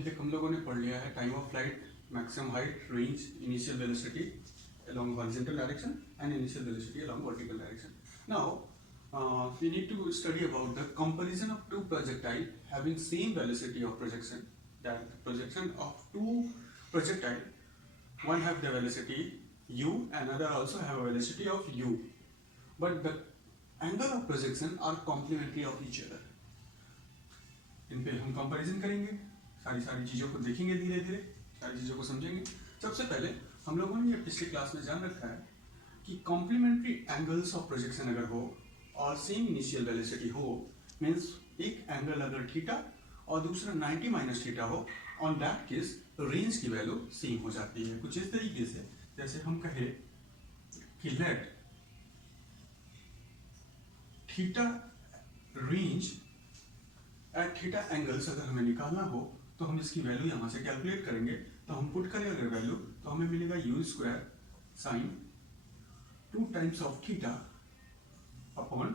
अभी तक हम लोगों ने पढ़ लिया है time of flight, maximum height, range, initial velocity along horizontal direction and initial velocity along vertical direction. Now we need to study about the comparison of two projectile having same velocity of projection. That projection of two projectile, one have the velocity u, another also have a velocity of u, but the angle of projection are complementary of each other. इन पे हम comparison करेंगे, सारी चीज़ों को देखेंगे, धीरे धीरे सारी चीज़ों को समझेंगे। सबसे पहले हम लोगों ने ये पिछली क्लास में जान रखा है कि कॉम्प्लीमेंट्री एंगल्स ऑफ प्रोजेक्शन अगर हो और सेम इनिशियल वेलोसिटी हो, मीन्स एक एंगल अगर थीटा और दूसरा 90 माइनस थीटा हो, ऑन दैट केस रेंज की वैल्यू सेम हो जाती है। कुछ इस तरीके से जैसे हम कहे कि let theta range at theta angles अगर हमें निकालना हो तो हम इसकी वैल्यू यहाँ से कैलकुलेट करेंगे। तो हम पुट करें अगर वैल्यू तो हमें मिलेगा u square sine 2 times of theta upon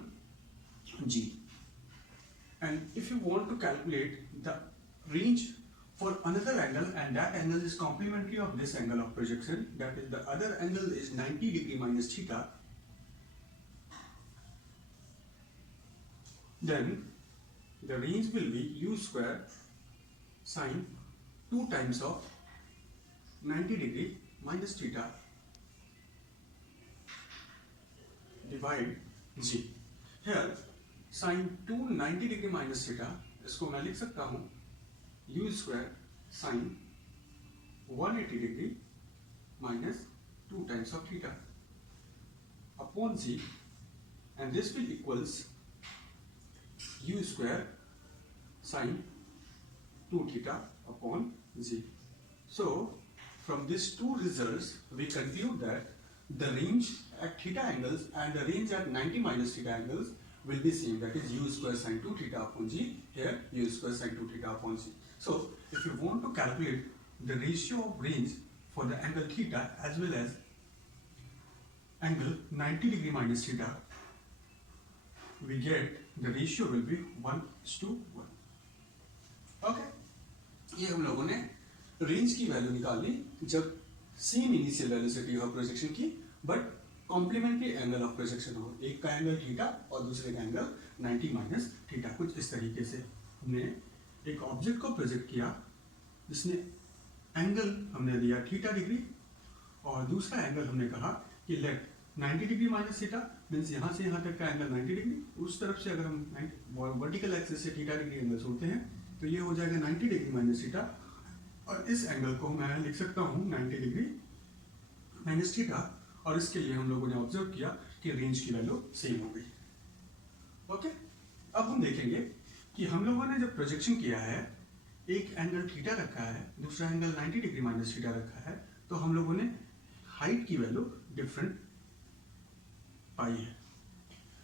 g. And if you want to calculate the range for another angle and that angle is complementary of this angle of projection, that is the other angle is 90 degree minus theta, then the range will be u square sine 2 times of 90 degree minus theta divide g. Here sine 2 90 degree minus theta, इसको मैं लिख सकता हूँ u square sine 180 degree minus 2 times of theta upon g, and this will equals u square sine 2 theta upon g. So from these two results we conclude that the range at theta angles and the range at 90 minus theta angles will be same, that is u square sine 2 theta upon g, here u square sine 2 theta upon g. So if you want to calculate the ratio of range for the angle theta as well as angle 90 degree minus theta, we get the ratio will be 1:1. Okay, ये हम लोगों ने range की value निकाली जब same initial velocity हो projection की, but complementary angle of projection हो, एक का एंगल थीटा और दूसरे का एंगल 90 माइनस थीटा। कुछ इस तरीके से हमने एक ऑब्जेक्ट को प्रोजेक्ट किया जिसने एंगल हमने दिया थीटा डिग्री और दूसरा एंगल हमने कहा कि let 90 degree minus theta, means यहाँ से यहाँ तक का एंगल 90 डिग्री, उस तरफ से अगर हम वर्टिकल एक्सिस से थीटा डिग्री एंगल छोड़ते हैं तो ये हो जाएगा 90 डिग्री माइनस थीटा, और इस एंगल को मैं लिख सकता हूँ 90 डिग्री माइनस थीटा, और इसके लिए हम लोगों ने ऑब्जर्व किया कि रेंज की वैल्यू सेम हो गई। ओके, अब हम देखेंगे कि हम लोगों ने जब प्रोजेक्शन किया है, एक एंगल थीटा रखा है, दूसरा एंगल 90 डिग्री माइनस थीटा रखा है, तो हम लोगों ने हाइट की वैल्यू डिफरेंट पाई है।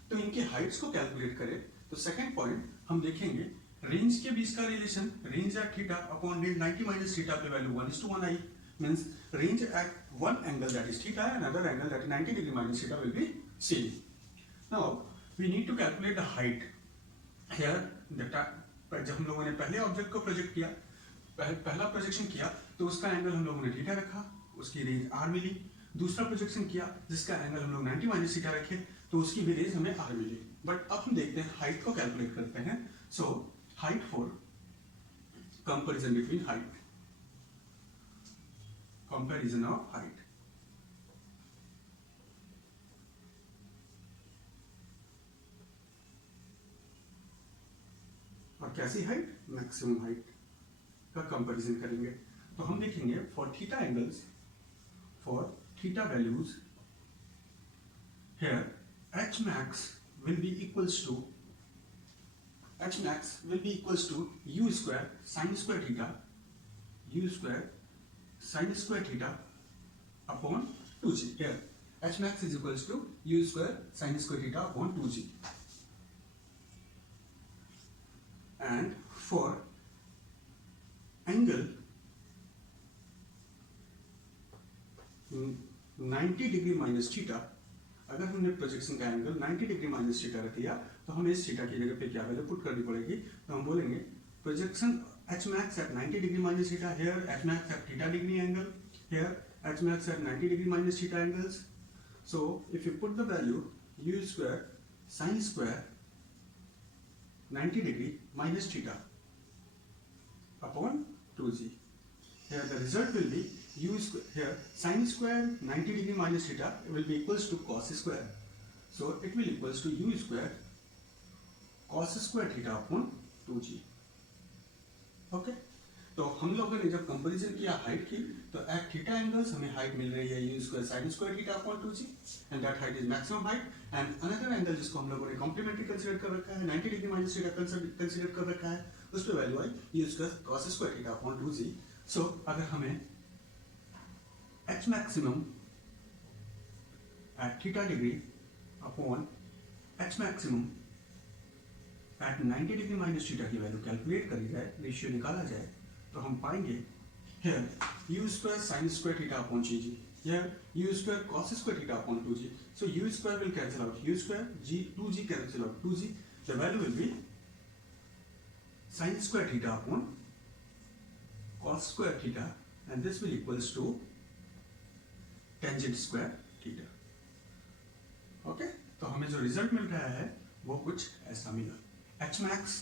तो इनके हाइट्स को कैलकुलेट करें तो सेकंड पॉइंट हम देखेंगे रेंज के बीच का relation, range at theta upon range 90 minus theta पे वैल्यू 1:1 आई, means range at one angle that is theta and another angle that is 90 degree minus theta will be same. Now we need to calculate the height. Here जब हम लोगों ने पहले object को project किया, पहला प्रोजेक्शन किया तो उसका एंगल हम लोगों ने थीटा रखा, उसकी रेंज r मिली। दूसरा प्रोजेक्शन किया जिसका एंगल हम लोग 90 माइनस थीटा रखे तो उसकी भी रेंज हमें r मिली। बट अब हम देखते हैं हाइट को कैलकुलेट करते हैं। So height for comparison between height, comparison of height. और कैसी हाइट? मैक्सिमम हाइट का कंपैरिजन करेंगे। तो हम देखेंगे for theta angles, for theta values, here h max will be equals to u square sine square theta, u square sine square theta upon 2g. Here h max is equals to u square sine square theta upon 2g. And for angle 90 degree minus theta, अगर हमने projection का angle 90 degree minus theta रख दिया तो हमें इस theta की जगह पे क्या वैल्यू पुट करनी पड़ेगी। तो हम बोलेंगे projection H max at 90 degree minus theta, here H max at theta degree angle, here H max at 90 degree minus theta angles. So if you put the value u square sine square 90 degree minus theta upon 2g, here the result will be u square, here sine square 90 degree minus theta will be equals to cos square. So it will equals to u square cos square theta upon 2g. Okay, तो हम लोगों ने जब comparison किया height की, तो eight theta angles हमें height मिल रही है u square sin square theta upon 2g, and that height is maximum height. And another angle जिसको हम लोगों ने कॉम्प्लीमेंट्री कंसीडर कर रखा है, 90 डिग्री माइनस थीटा कंसीडर कर रखा है, उस पे वैल्यू आई u square cos square theta upon 2g. So अगर हमें h maximum at theta degree upon h maximum at 90 degree minus theta की वैल्यू कैलकुलेट करी जाए, रेशियो निकाला जाए, तो हम पाएंगे here u square sin square theta upon g, here u square cos square theta upon 2g. So u square will cancel out u square, g 2g cancel out 2g. The value will be sin square theta upon cos square theta, and this will equals to tangent square theta. Okay, तो हमें जो result मिल रहा है वो कुछ ऐसा मिला. H max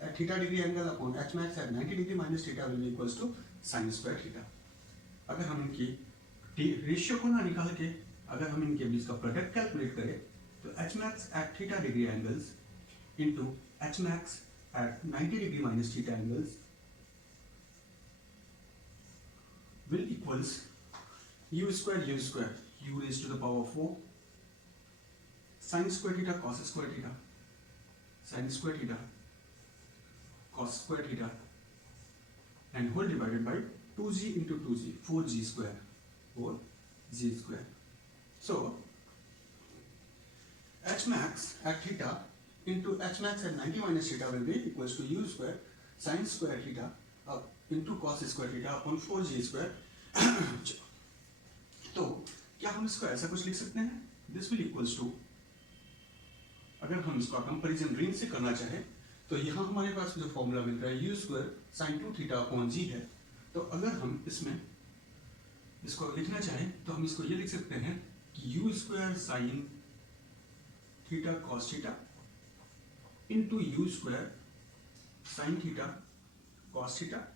at theta degree angle upon H max at 90 degree minus theta will be equals to sin square theta. अगर हम इनकी रेशियो को ना निकाल के अगर हम इनके बीच का प्रोडक्ट कैलकुलेट करें, तो H max at theta degree angles into H max at 90 degree minus theta angles will equals u square u raised to the power 4 sin square theta cos square theta sin square theta cos square theta and whole divided by 2g into 2g 4g square or g square. So h max at theta into h max at 90 minus theta will be equals to u square sin square theta into cos square theta upon 4g square. तो क्या हम इसको ऐसा कुछ लिख सकते हैं? This will equals to, अगर हम इसका कंपैरिजन रेंज से करना चाहें, तो यहाँ हमारे पास जो फॉर्मूला मिल रहा है u square sine 2 theta upon g है. तो अगर हम इसमें इसको लिखना चाहें तो हम इसको ये लिख सकते हैं कि u square sine theta cos theta into u square sine theta cos theta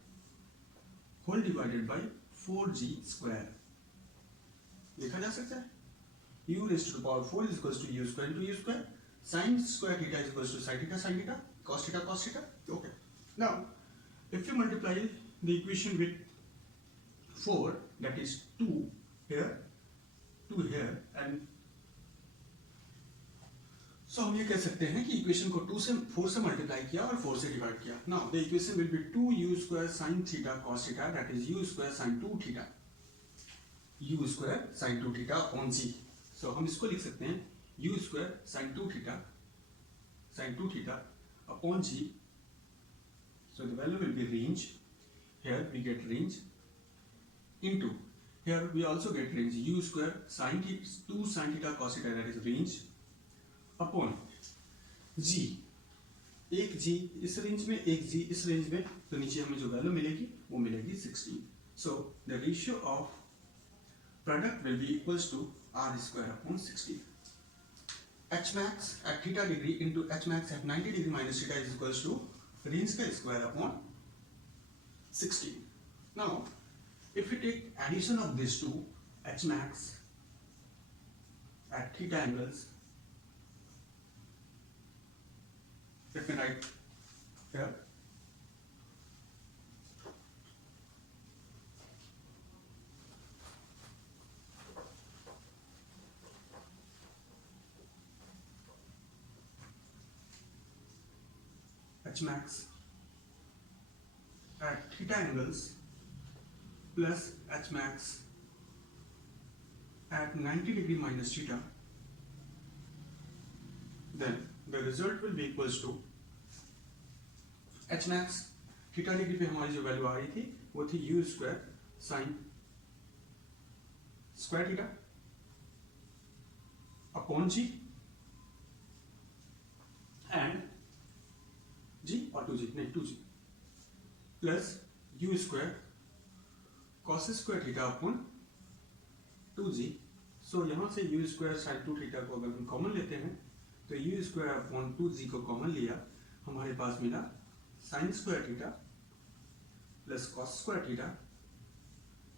whole divided by 4g square. लिखा जा सकता है u raised to the power 4 is equals to u square into u square sin square theta is equals to sin theta cos theta. Okay, now if you multiply the equation with 4, that is 2 here, 2 here, and so हम ये कह सकते हैं कि equation को 2 से 4 से multiply किया और 4 से डिवाइड किया. Now the equation will be 2u square sin theta cos theta, that is u square sin 2 theta, u square sin 2 theta upon g. So हम इसको लिख सकते हैं u square sin 2 theta upon g. So the value will be range. Here we get range into, here we also get range u square sin 2 sin theta cos theta, that is range upon g. एक g इस range में, एक g इस range में, तो नीचे हमें जो वैल्यू मिलेगी वो मिलेगी 16. So the ratio of product will be equals to r square upon 16. H max at theta degree into H max at 90 degree minus theta is equals to range का square upon 16. Now, if we take addition of these two, H max at theta angles, let me write here. H max at theta angles plus H max at 90 degree minus theta, then the result will be equals to H max theta degree पे हमारी जो value आ रही थी वो थी u square sine square theta upon g and g और 2g, नहीं 2g plus you square cos square theta upon 2g। सो यहाँ से यू स्क्वायर साइन 2 थीटा को अगर हम कॉमन लेते हैं तो यू स्क्वायर अपॉन 2g को कॉमन लिया, हमारे पास मिला sine square theta plus cos square theta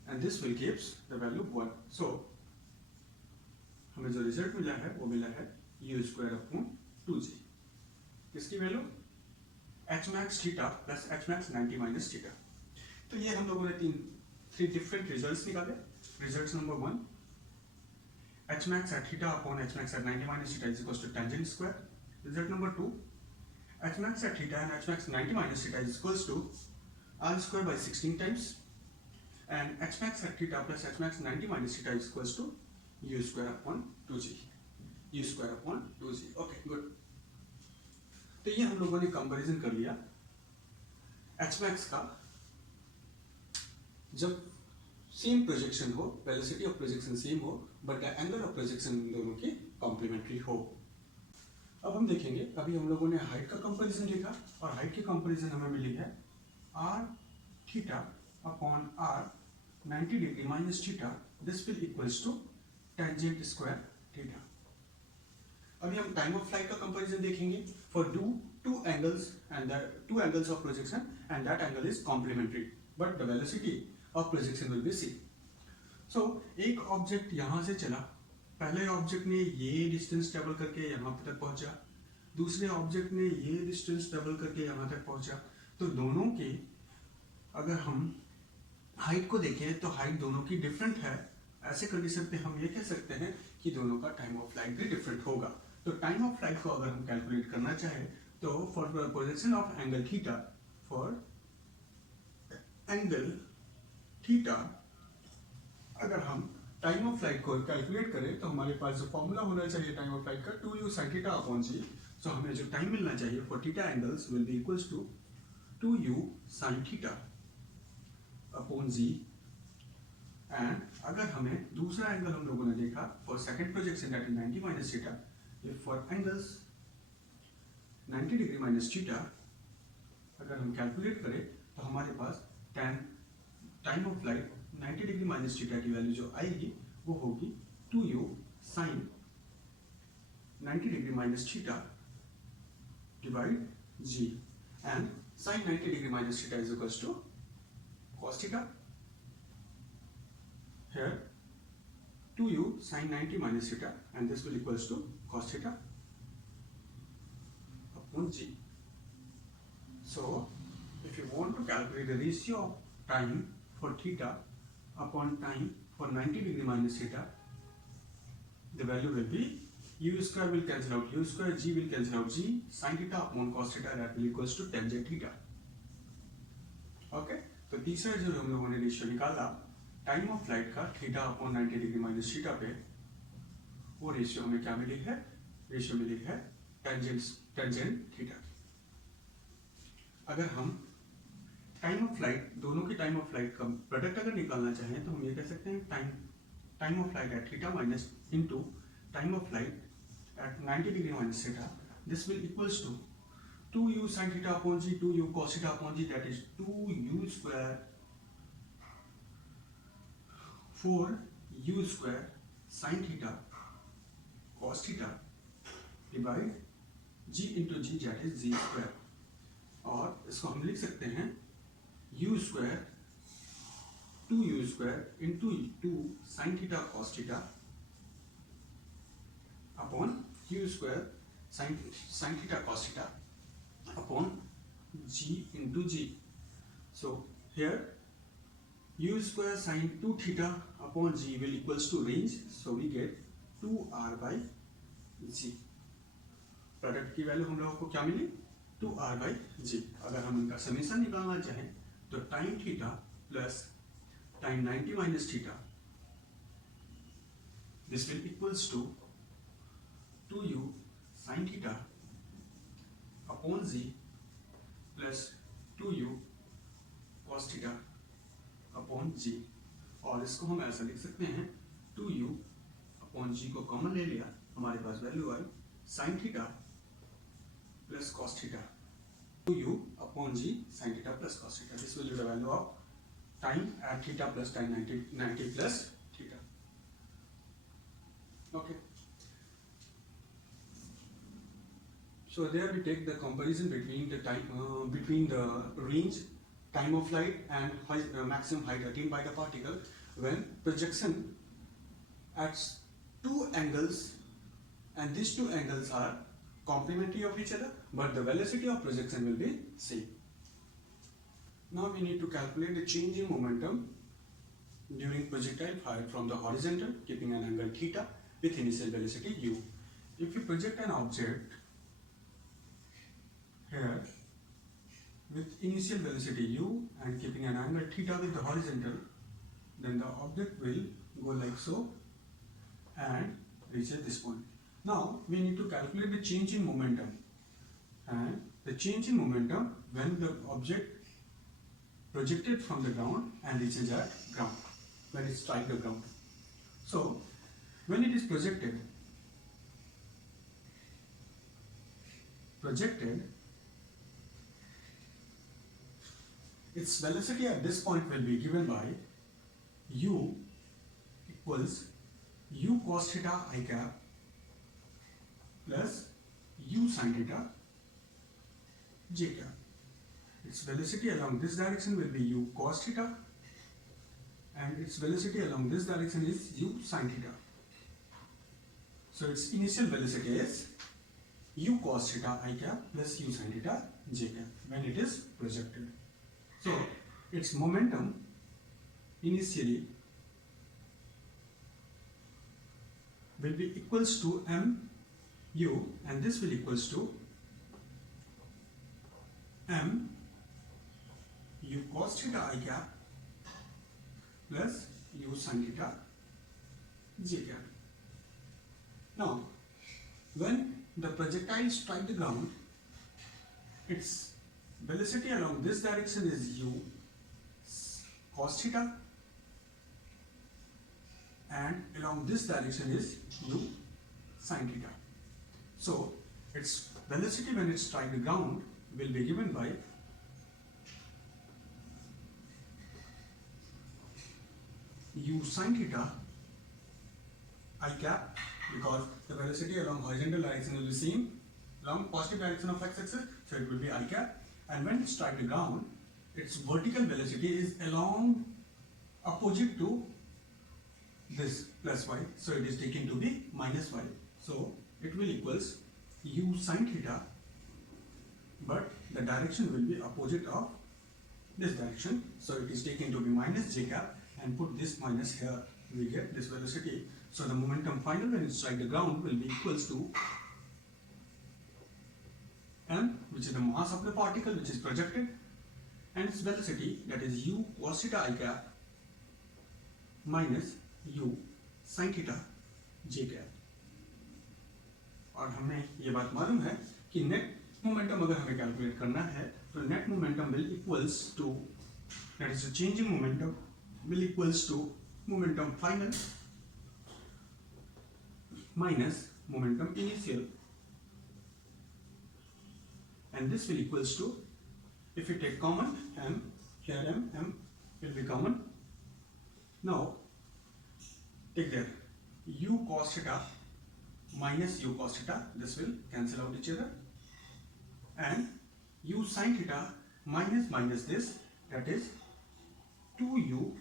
and this will gives the value 1। सो हमें जो रिजल्ट मिला है वो मिला है यू स्क्वायर अपॉन 2g। किसकी value? H max theta plus h max 90 minus theta. तो ये हम लोगों ने थ्री डिफरेंट रिजल्ट्स निकाले। Result number 1, h max at theta upon h max at 90 minus theta is equals to tangent square. Result number 2, h max at theta and h max 90 minus theta is equals to r square by 16 times and h max at theta plus h max 90 minus theta is equals to u square upon 2g, u square upon 2g। okay good। तो ये हम लोगों ने comparison कर लिया h max का जब same projection हो, वेलोसिटी ऑफ प्रोजेक्शन सेम हो but the angle of projection दोनों के कॉम्प्लीमेंट्री हो। अब हम देखेंगे, अभी हम लोगों ने हाइट का कंपैरिजन देखा और हाइट की कंपैरिजन हमें मिली है r theta upon r 90 degree minus theta, this will equals to tangent square theta। अभी हम टाइम ऑफ फ्लाइट का कंपैरिजन देखेंगे for two angles and the two angles of projection and that angle is complementary but the velocity of projection will be c। so एक object यहाँ से चला, पहले object ने ये डिस्टेंस ट्रेवल करके यहाँ तक पहुंचा, दूसरे ऑब्जेक्ट ने ये डिस्टेंस ट्रेवल करके यहाँ तक पहुंचा। तो दोनों के अगर हम हाइट को देखें तो हाइट दोनों की डिफरेंट है। ऐसे कंडीशन पे हम ये कह सकते हैं कि दोनों का टाइम ऑफ फ्लाइट भी डिफरेंट होगा। तो टाइम ऑफ फ्लाइट को अगर हम कैलकुलेट करना चाहें तो for projection of angle theta, for angle theta अगर हम टाइम ऑफ फ्लाइट को कैलकुलेट करें तो हमारे पास जो फॉर्मूला होना चाहिए टाइम ऑफ फ्लाइट का 2u sin theta upon g। So हमें जो टाइम मिलना चाहिए for theta angles will be equals to 2u sin theta upon g। And अगर हमें दूसरा एंगल हम लोगों ने देखा for second projection that is 90 minus theta, if for angles 90 degree minus theta अगर हम कैलकुलेट करें तो हमारे पास time of flight 90 degree minus theta की वैल्यू जो आएगी वो होगी 2u sin 90 degree minus theta divide g and sin 90 degree minus theta is equals to cos theta। Here 2u sin 90 minus theta and this will equals to cos theta upon g। So if you want to calculate the ratio of time for theta upon time for 90 degree minus theta, the value will be u square will cancel out u square, g will cancel out g, sin theta upon cos theta that will equals to tangent theta। Okay तो तीसरा जो हम लोगों ने ratio निकाला time of flight का theta upon 90 degree minus theta पे, वो रेशियो हमें क्या मिली है? रेशियो मिली है टेंजेंट थीटा। अगर हम टाइम ऑफ फ्लाइट दोनों की टाइम ऑफ फ्लाइट का प्रोडक्ट अगर निकालना चाहें तो हम ये कह सकते हैं time of flight at theta minus into time of flight at 90 degree minus theta, this will equals to 2u sin theta upon g, 2u cos theta upon g, that is 2u square 4u square sin theta cos theta divide g into g, that is g square। और इसको हम लिख सकते हैं u square 2u square into 2 sin theta cos theta upon u square sin theta cos theta upon g into g। So here u square sin 2 theta upon g will equals to range, so we get 2r by g। Product की value हम लोगों को क्या मिली? 2r by g। अगर हम इनका summation निकालना चाहें तो time theta plus time 90 minus theta, this will equals to 2u sin theta upon g plus 2u cos theta upon g। और इसको हम ऐसा लिख सकते हैं 2u upon g को कॉमन ले लिया, हमारे पास value I sin theta plus cos theta 2u upon g sin theta plus cos theta. This will be the value of time at theta plus time 90 plus theta. Okay. So there we take the comparison between the time between the range, time of flight and maximum height attained by the particle when projection at two angles, and these two angles are complementary of each other, but the velocity of projection will be same. Now we need to calculate the change in momentum during projectile fired from the horizontal, keeping an angle theta with initial velocity u. If you project an object here with initial velocity u and keeping an angle theta with the horizontal, then the object will go like so and reach at this point. Now we need to calculate the change in momentum, and the change in momentum when the object projected from the ground and reaches at ground, when it strikes the ground. So when it is projected, its velocity at this point will be given by u equals u cos theta I cap plus u sin theta j cap. Its velocity along this direction will be u cos theta, and its velocity along this direction is u sin theta. So its initial velocity is u cos theta I cap plus u sin theta j cap when it is projected. So its momentum initially will be equals to mu, and this will equals to m u cos theta I cap plus u sin theta j cap. Now when the projectile strikes the ground, its velocity along this direction is u cos theta, and along this direction is u sin theta. So its velocity when it strikes the ground will be given by u sin theta I cap, because the velocity along horizontal direction will be same along positive direction of x-axis, so it will be I cap, and when it strikes the ground, its vertical velocity is along opposite to this plus y, so it is taken to be minus y, so it will equals u sin theta, but the direction will be opposite of this direction, so it is taken to be minus j cap, and put this minus here, we get this velocity. So the momentum final when it strikes the ground will be equals to m, which is the mass of the particle which is projected, and its velocity, that is u cos theta I cap minus u sin theta j cap. और हमें ये बात मालूम है कि net momentum अगर हमें calculate करना है तो net momentum will equals to, that is the change in momentum will equals to momentum final minus momentum initial, and this will equals to, if you take common m, here m will be common. Now take there u cos theta minus u cos theta, this will cancel out each other, and u sin theta minus this, that is 2u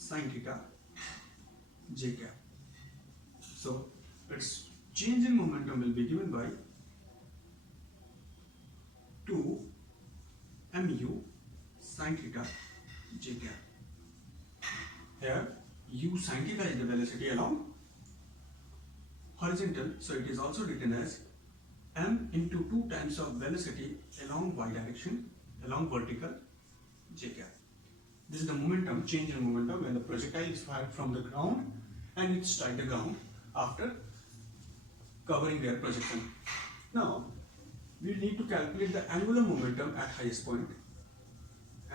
sin theta j cap. So its change in momentum will be given by 2 mu sin theta j cap. Here u sin theta is the velocity along horizontal, so it is also written as m into 2 times of velocity along y direction along vertical j cap. This is the momentum, change in momentum when the projectile is fired from the ground and it strikes the ground after covering their projection. Now we need to calculate the angular momentum at highest point.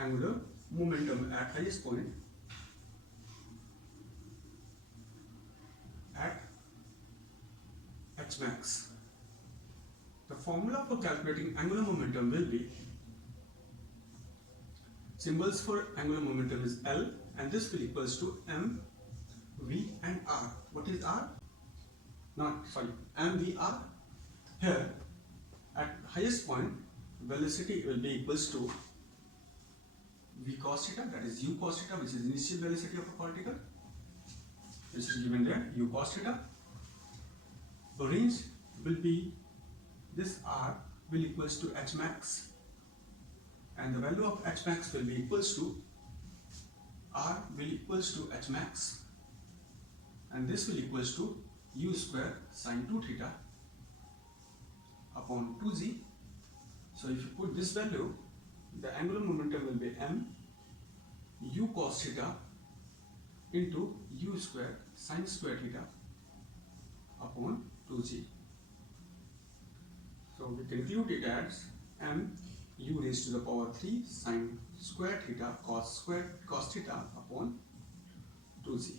Angular momentum at highest point at h max. The formula for calculating angular momentum will be Symbols for angular momentum is L, and this will equals to M, V and R. What is R? M, V, R. Here, at highest point, velocity will be equals to V cos theta, that is U cos theta, which is initial velocity of a particle, which is given there, U cos theta. The range will be, this R will equals to H max, and the value of H max will be equals to, R will equals to H max, and this will equals to U square sine 2 theta upon 2g. So if you put this value, the angular momentum will be M U cos theta into U square sine square theta upon 2g. So we conclude it as M U raised to the power 3 sine square theta cos theta upon 2g.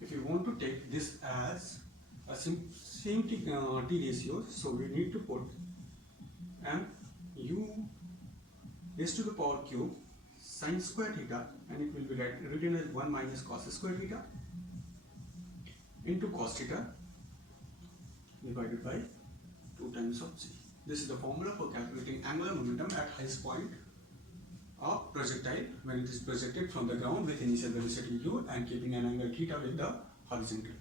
If you want to take this as a same t ratio, so we need to put M U raised to the power cube sine square theta, and it will be written as 1 minus cos square theta into cos theta divided by 2 times of g. This is the formula for calculating angular momentum at highest point of projectile when it is projected from the ground with initial velocity u and keeping an angle theta with the horizontal.